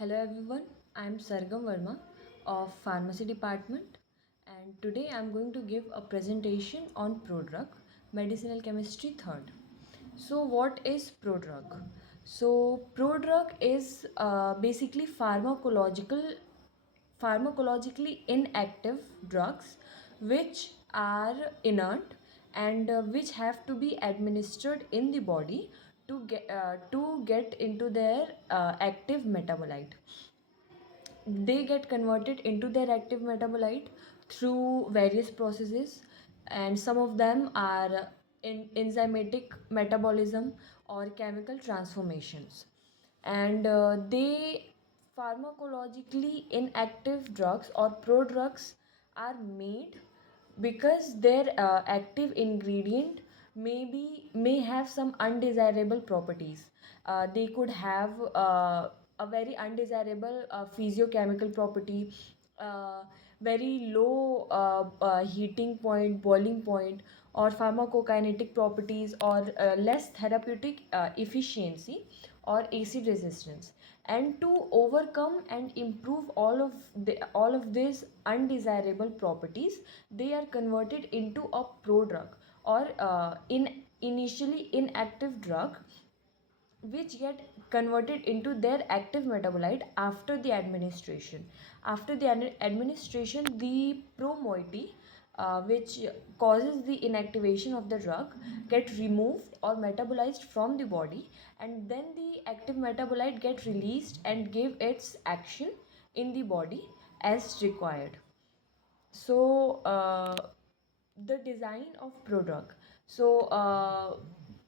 Hello everyone, I am Sargam Verma of Pharmacy Department, and today I am going to give a presentation on Prodrug, Medicinal Chemistry 3rd. So what is Prodrug? So Prodrug is basically pharmacologically inactive drugs which are inert and which have to be administered in the body to get into their active metabolite. They get converted into their active metabolite through various processes, and some of them are in enzymatic metabolism or chemical transformations. And they pharmacologically inactive drugs or prodrugs are made because their active ingredient may have some undesirable properties. They could have a very undesirable physiochemical property, uh, very low heating point, boiling point, or pharmacokinetic properties, or less therapeutic efficiency or acid resistance. And to overcome and improve all of these undesirable properties, they are converted into a prodrug or in initially inactive drug which get converted into their active metabolite after the administration. After the administration, the pro-moiety, which causes the inactivation of the drug, get removed or metabolized from the body, and then the active metabolite get released and give its action in the body as required. So the design of prodrug. So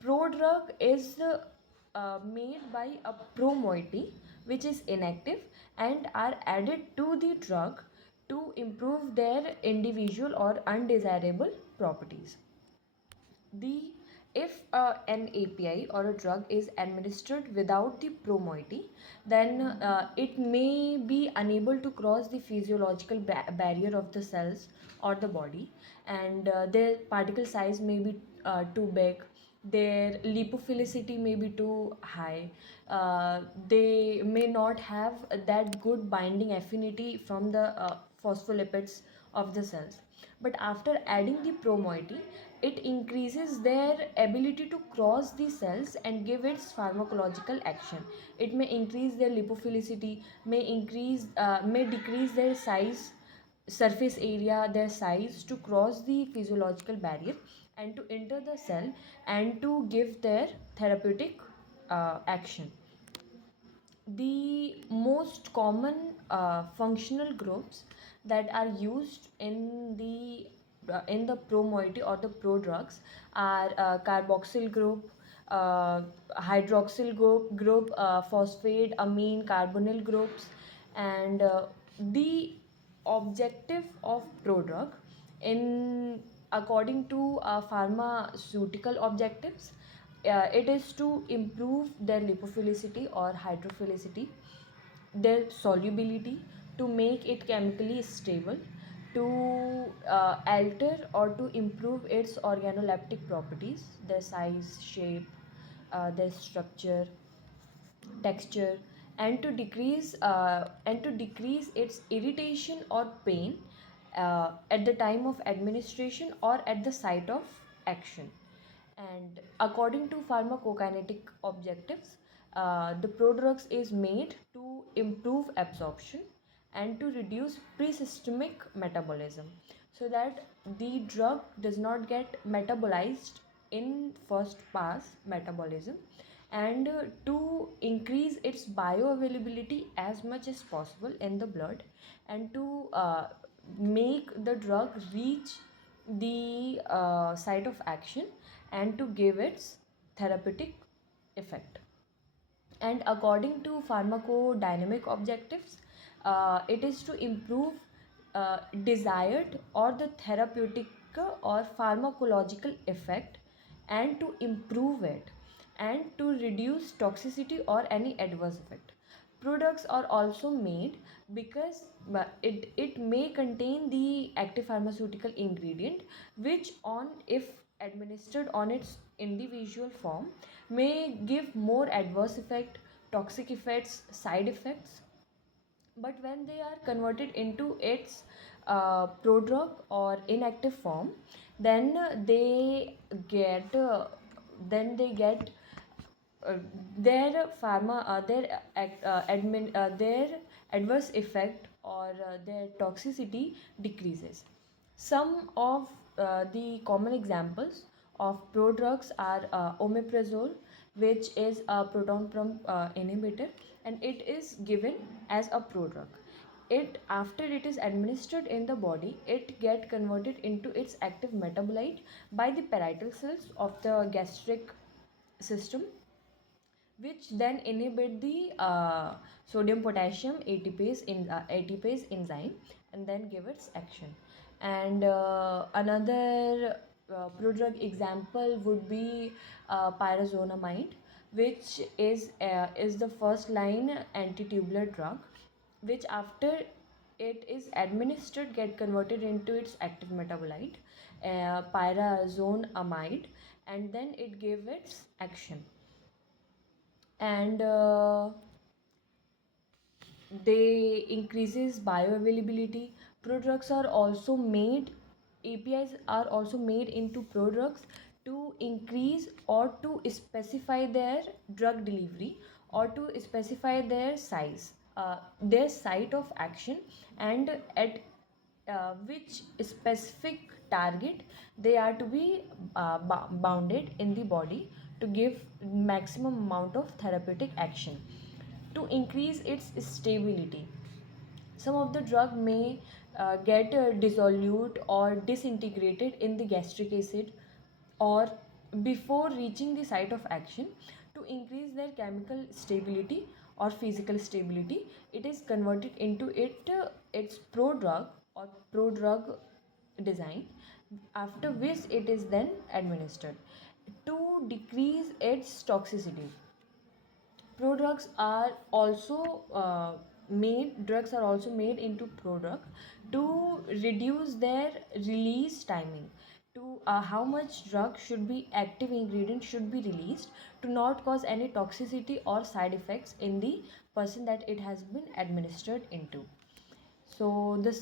prodrug is made by a pro-moiety which is inactive and are added to the drug to improve their individual or undesirable properties. The If an API or a drug is administered without the pro-moiety, then it may be unable to cross the physiological barrier of the cells or the body, and their particle size may be too big, their lipophilicity may be too high, they may not have that good binding affinity from the phospholipids of the cells. But after adding the pro-moiety, it increases their ability to cross the cells and give its pharmacological action. It may increase their lipophilicity, may decrease their size, surface area, their size to cross the physiological barrier and to enter the cell and to give their therapeutic action. The most common functional groups that are used in the pro-moiety or the prodrugs are carboxyl group, hydroxyl group, phosphate, amine, carbonyl groups. And the objective of prodrug, in according to pharmaceutical objectives, it is to improve their lipophilicity or hydrophilicity, their solubility, to make it chemically stable, to alter or to improve its organoleptic properties, their size, shape, their structure, texture, and to decrease its irritation or pain at the time of administration or at the site of action. And according to pharmacokinetic objectives, the prodrugs is made to improve absorption and to reduce pre-systemic metabolism, so that the drug does not get metabolized in first pass metabolism, and to increase its bioavailability as much as possible in the blood, and to make the drug reach the site of action and to give its therapeutic effect. And according to pharmacodynamic objectives, it is to improve desired or the therapeutic or pharmacological effect, and to improve it, and to reduce toxicity or any adverse effect. Products are also made because it may contain the active pharmaceutical ingredient, which on if administered on its individual form may give more adverse effect, toxic effects, side effects. but when they are converted into its prodrug or inactive form, then get uh, they get uh, their adverse effect or their toxicity decreases. Some of the common examples of prodrugs are omeprazole, which is a proton pump inhibitor, and it is given as a prodrug. It After it is administered in the body, it get converted into its active metabolite by the parietal cells of the gastric system, which then inhibit the sodium potassium ATPase enzyme and then give its action. And another prodrug example would be pyrazonamide, which is the first line antitubular drug, which after it is administered get converted into its active metabolite, pyrazonamide, and then it give its action. And they increases bioavailability. Prodrugs are also made APIs are also made into prodrugs to increase or to specify their drug delivery or to specify their size, their site of action, and at which specific target they are to be bounded in the body to give maximum amount of therapeutic action to increase its stability. Some of the drug may get dissolute or disintegrated in the gastric acid or before reaching the site of action. To increase their chemical stability or physical stability, it is converted into its prodrug or prodrug design, after which it is then administered to decrease its toxicity. Drugs are also made into prodrug to reduce their release timing, to how much drug should be active ingredient should be released to not cause any toxicity or side effects in the person that it has been administered into. So the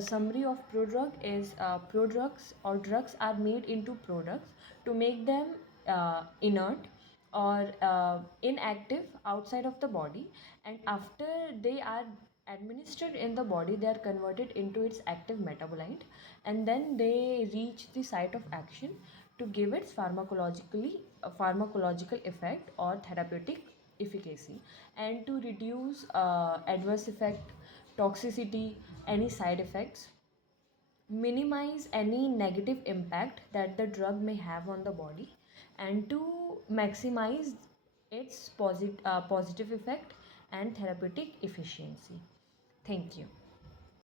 summary of prodrug is prodrugs or drugs are made into products to make them inert or inactive outside of the body, and after they are administered in the body they are converted into its active metabolite, and then they reach the site of action to give its pharmacological effect or therapeutic efficacy, and to reduce adverse effect, toxicity, any side effects, minimize any negative impact that the drug may have on the body, and to maximize its positive effect and therapeutic efficiency. Thank you.